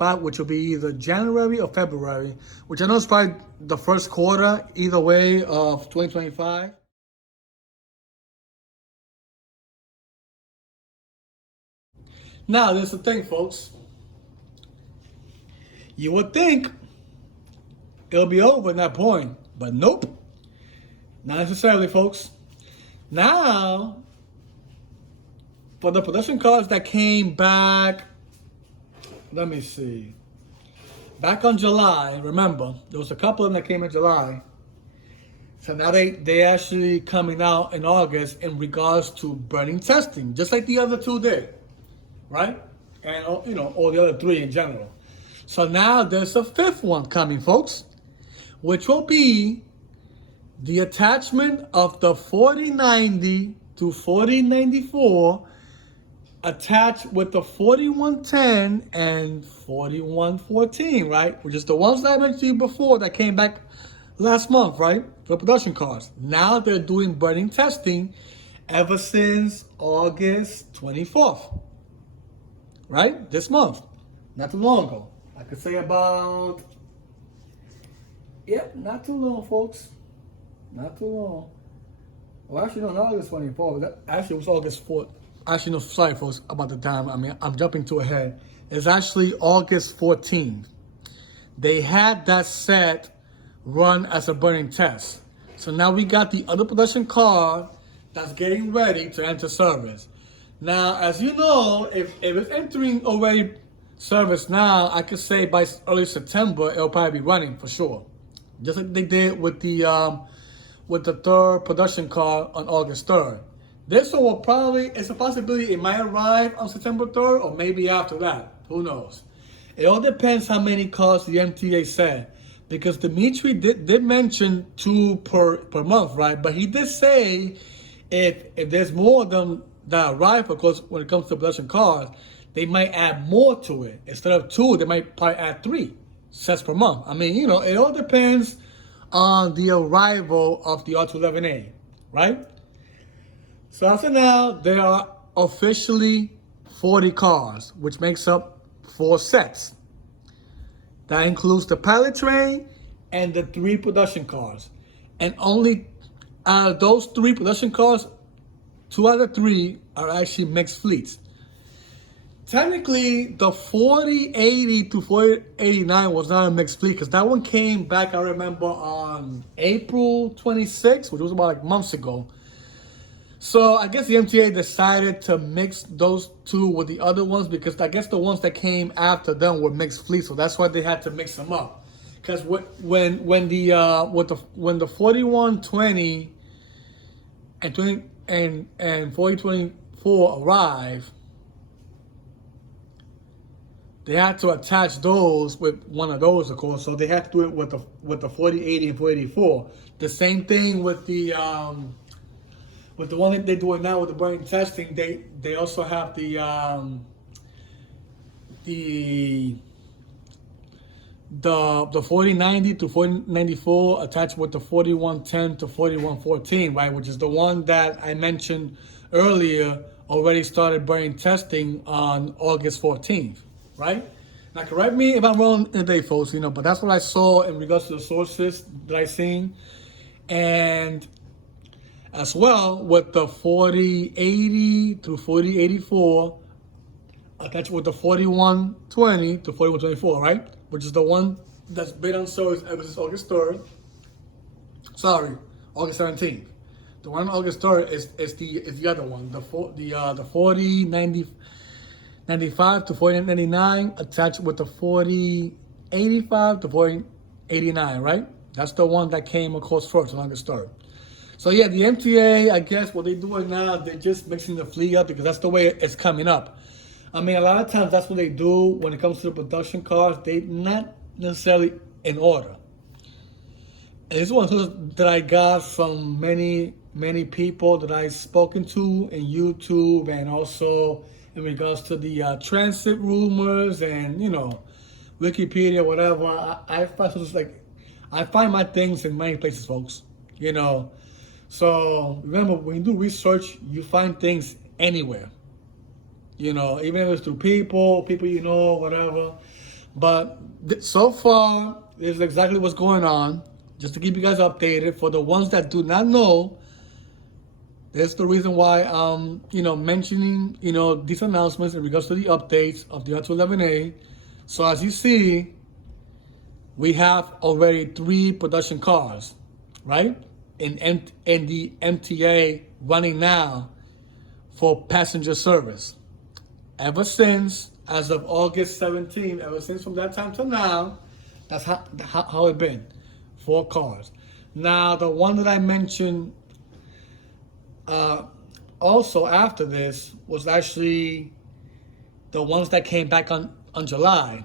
2025, which will be either January or February, which I know is probably the first quarter, either way, of 2025. Now, there's the thing, folks. You would think it'll be over at that point, but nope. Not necessarily, folks. Now, for the production cars that came back, let me see. Back on July, remember, there was a couple of them that came in July. So now they actually coming out in August in regards to burning testing, just like the other two did, right? And all the other three in general. So now there's a fifth one coming, folks, which will be the attachment of the 4090 to 4094 attached with the 4110 and 4114, right? Which is the ones that I mentioned to you before that came back last month, right? For production cars. Now they're doing burning testing ever since August 24th, right? This month, not too long ago. I could say about, yep, not too long, folks. Not too long. Well, actually, no, not August 24th. That actually was August 4th. Actually, no, sorry, folks, about the time. I mean, I'm jumping too ahead. It's actually August 14th. They had that set run as a burning test. So now we got the other production car that's getting ready to enter service. Now, as you know, if it's entering already service now, I could say by early September, it'll probably be running for sure. Just like they did with the third production car on August 3rd. This one will probably, it's a possibility it might arrive on September 3rd or maybe after that. Who knows? It all depends how many cars the MTA said. Because Dimitri did mention 2 per month, right? But he did say if there's more of them that arrive, of course, when it comes to production cars, they might add more to it. Instead of 2, they might probably add 3 sets per month. I mean, it all depends on the arrival of the R211a, right? So as of now, there are officially 40 cars, which makes up 4 sets. That includes the pilot train and the 3 production cars. And only out of those 3 production cars, 2 out of 3 are actually mixed fleets. Technically, the 4080 to 4089 was not a mixed fleet because that one came back, I remember, on April 26th, which was about like months ago. So I guess the MTA decided to mix those 2 with the other ones because I guess the ones that came after them were mixed fleets, so that's why they had to mix them up. Because when the 4120 and 4024 arrive, they had to attach those with one of those, of course. So they had to do it with the 4080 and 4084. The same thing with the one that they're doing now with the burning testing. They also have the 4090 to 4094 attached with the 4110 to 4114, right? Which is the one that I mentioned earlier already started burning testing on August 14th, right? Now, correct me if I'm wrong today, folks, but that's what I saw in regards to the sources that I seen. And as well with the 4080 to 4084 attached with the 4120 to 4124, right? Which is the one that's been on service ever since August 3rd. Sorry, August 17th. The one on August 3rd is the other one. The 4095 to 4099 attached with the 4085 to 4089, right? That's the one that came, of course, first on August 3rd. So yeah, the MTA, I guess what they're doing now, they're just mixing the fleet up because that's the way it's coming up. I mean, a lot of times that's what they do when it comes to the production cars. They're not necessarily in order. And this is one that I got from many people that I've spoken to in YouTube and also in regards to the transit rumors and, Wikipedia, whatever. I find my things in many places, folks, So remember, when you do research, you find things anywhere. Even if it's through people whatever. But so far, this is exactly what's going on. Just to keep you guys updated. For the ones that do not know, that's the reason why I'm, mentioning, these announcements in regards to the updates of the R211a. So as you see, we have already 3 production cars, right? In the MTA running now for passenger service. Ever since, as of August 17, ever since from that time to now, that's how it been. 4 cars. Now, the one that I mentioned also after this was actually the ones that came back on July,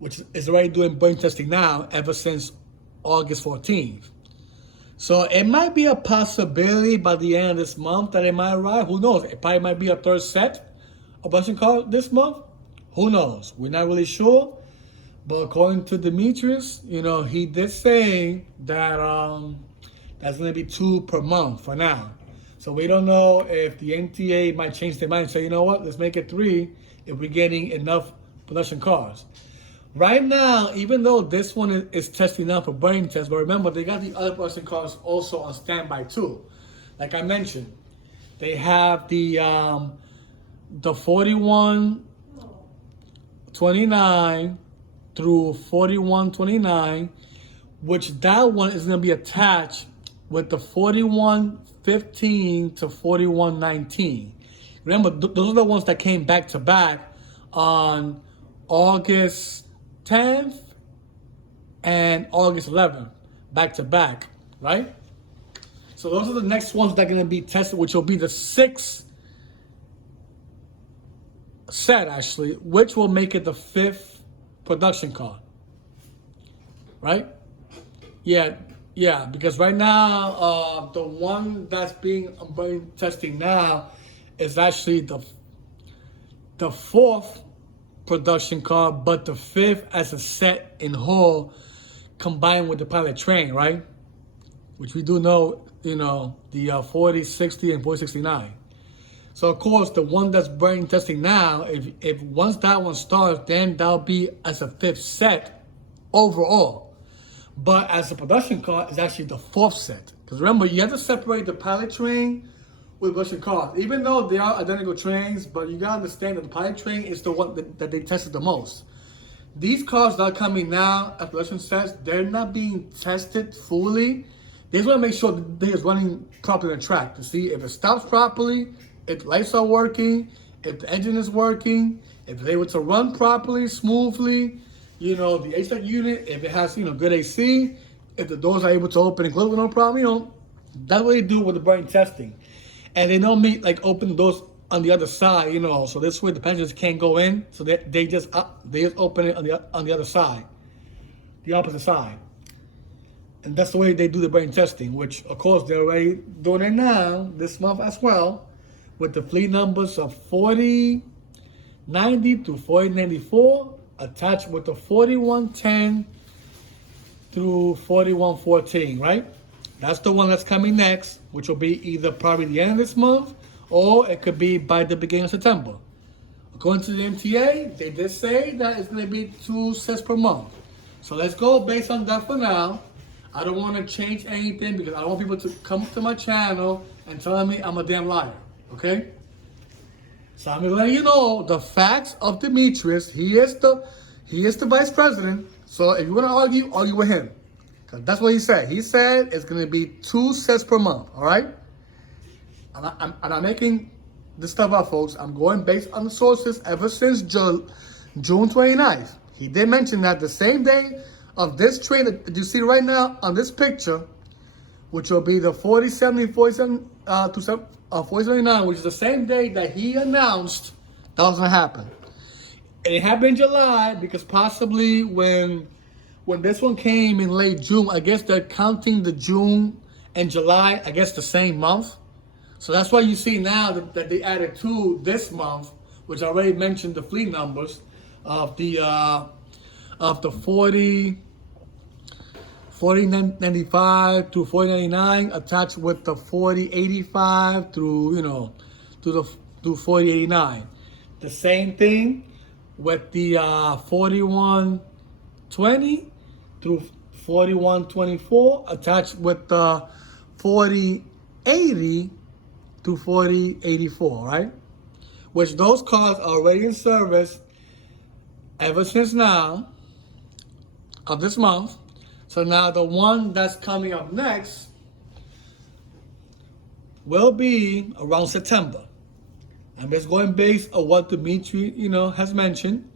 which is already doing brain testing now ever since August 14th. So it might be a possibility by the end of this month that it might arrive. Who knows? It probably might be a 3rd set of production cars this month. Who knows? We're not really sure. But according to Demetrius, he did say that that's going to be 2 per month for now. So we don't know if the NTA might change their mind and say, you know what, let's make it 3 if we're getting enough production cars. Right now, even though this one is testing out for brain tests, but remember, they got the other production cars also on standby too. Like I mentioned, they have the 4129 through 4129, which that one is going to be attached with the 4115 to 4119. Remember, those are the ones that came back to back on August 10th and August 11th, back to back, right? So those are the next ones that are going to be tested, which will be the 6th set, actually, which will make it the 5th production car, right? Yeah, because right now, the one that's being testing now is actually the 4th production car, but the 5th as a set in whole, combined with the pilot train, right? Which we do know, the 4060 and 4069. So of course, the one that's brain testing now, if once that one starts, then that'll be as a 5th set overall. But as a production car, it's actually the 4th set. Because remember, you have to separate the pilot train with production cars. Even though they are identical trains, but you gotta understand that the pilot train is the one that they tested the most. These cars that are coming now at production sets, they're not being tested fully. They just want to make sure that they're running properly on the track to see if it stops properly, if the lights are working, if the engine is working, if it's able to run properly, smoothly, the HVAC unit, if it has, good AC, if the doors are able to open and close with no problem, that's what they do with the brain testing. And they normally open the doors on the other side, so this way the passengers can't go in, so they just open it on the other side, the opposite side. And that's the way they do the brain testing, which of course they're already doing it now, this month as well, with the fleet numbers of 4090 to 4094 attached with the 4110 through 4114, right? That's the one that's coming next, which will be either probably the end of this month or it could be by the beginning of September. According to the MTA, they did say that it's going to be 2 sets per month. So let's go based on that for now. I don't want to change anything because I don't want people to come to my channel and tell me I'm a damn liar, okay? So I'm letting you know the facts of Demetrius. He is the vice president. So if you want to argue with him. Because that's what he said. He said it's going to be 2 sets per month, all right? And I'm making this stuff up, folks. I'm going based on the sources ever since June 29th. He did mention that the same day of this train that you see right now on this picture, which will be the 4079, which is the same day that he announced that was going to happen. And it happened in July because possibly when this one came in late June, I guess they're counting the June and July, I guess the same month. So that's why you see now that they added 2 this month, which I already mentioned the fleet numbers of the 4095 to 4099 attached with the 4085 through 4089. The same thing with the 4120 through 4124 attached with the 4080 through 4084, right? Which those cars are already in service ever since now of this month. So now the one that's coming up next will be around September. I'm just going based on what Dimitri, has mentioned.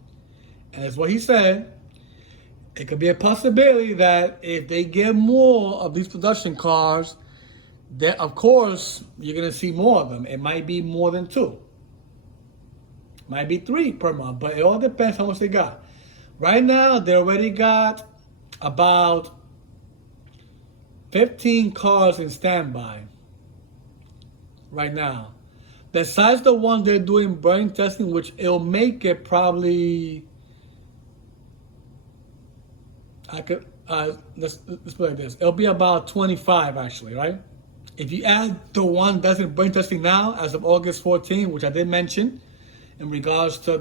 And that's what he said. It could be a possibility that if they get more of these production cars, that of course you're gonna see more of them. It might be more than 2. Might be 3 per month, but it all depends how much they got. Right now, they already got about 15 cars in standby. Right now. Besides the one they're doing burn testing, which it'll make it probably, let's put it like this. It'll be about 25 actually, right? If you add the one that's in burn testing now, as of August 14, which I did mention, in regards to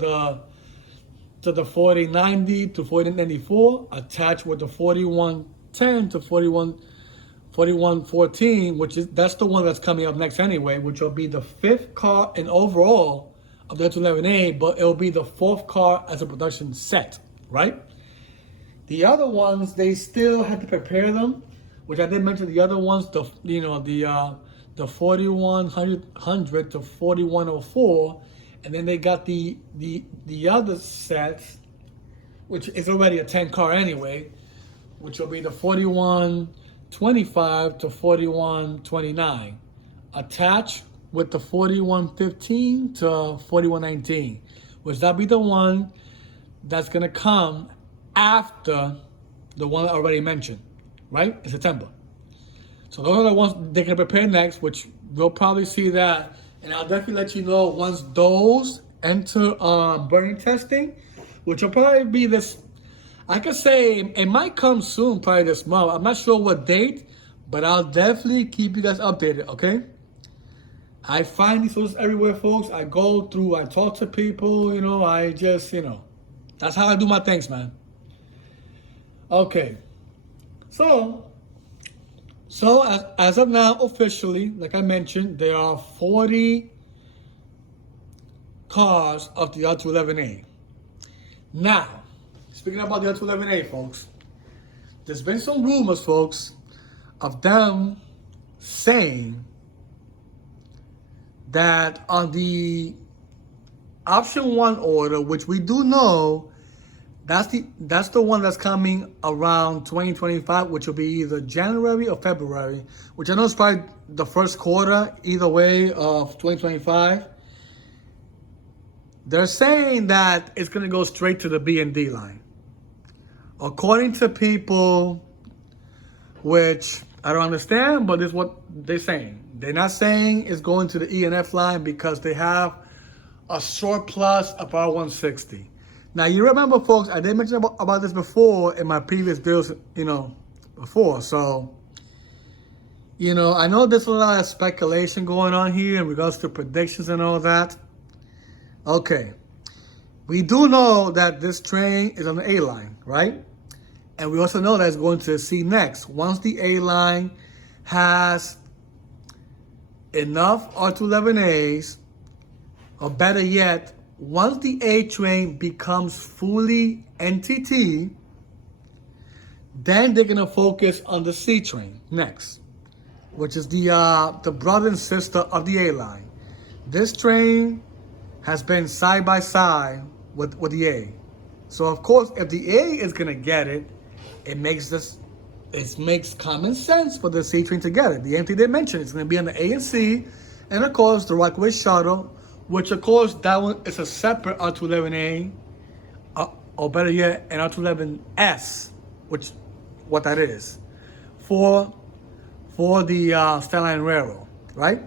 the 4090 to 4094, attached with the 4110 to 4114, that's the one that's coming up next anyway, which will be the 5th car in overall of the R211a, but it'll be the 4th car as a production set, right? The other ones, they still have to prepare them, which I did mention. The other ones, the 4100 to 4104, and then they got the other sets, which is already a 10 car anyway, which will be the 4125 to 4129, attached with the 4115 to 4119, which that'll be the one that's gonna come after the one I already mentioned, right, in September. So those are the ones they're gonna prepare next, which we'll probably see that, and I'll definitely let you know once those enter burning testing, which will probably be this. I could say it might come soon, probably this month. I'm not sure what date, but I'll definitely keep you guys updated, okay? I find these photos everywhere, folks. I go through, I talk to people, I just, that's how I do my things, man. Okay. So as of now, officially, like I mentioned, there are 40 cars of the R211a. Now, speaking about the R211a, folks, there's been some rumors, folks, of them saying that on the option 1 order, which we do know, that's the one that's coming around 2025, which will be either January or February, which I know is probably the first quarter, either way, of 2025. They're saying that it's going to go straight to the B and D line. According to people, which I don't understand, but this is what they're saying. They're not saying it's going to the E and F line because they have a surplus of R160. Now, you remember, folks, I did mention about this before in my previous videos, before. So, I know there's a lot of speculation going on here in regards to predictions and all that. Okay. We do know that this train is on the A line, right? And we also know that it's going to the C next. Once the A line has enough R211As, or better yet, once the A train becomes fully NTT, then they're gonna focus on the C train next, which is the brother and sister of the A line. This train has been side by side with the A. So of course, if the A is gonna get it, it makes common sense for the C train to get it. The empty dimension is gonna be on the A and C, and of course the Rockaway shuttle, which of course that one is a separate R211A, or better yet, an R211S, which what that is, for the Skyline Railroad, right?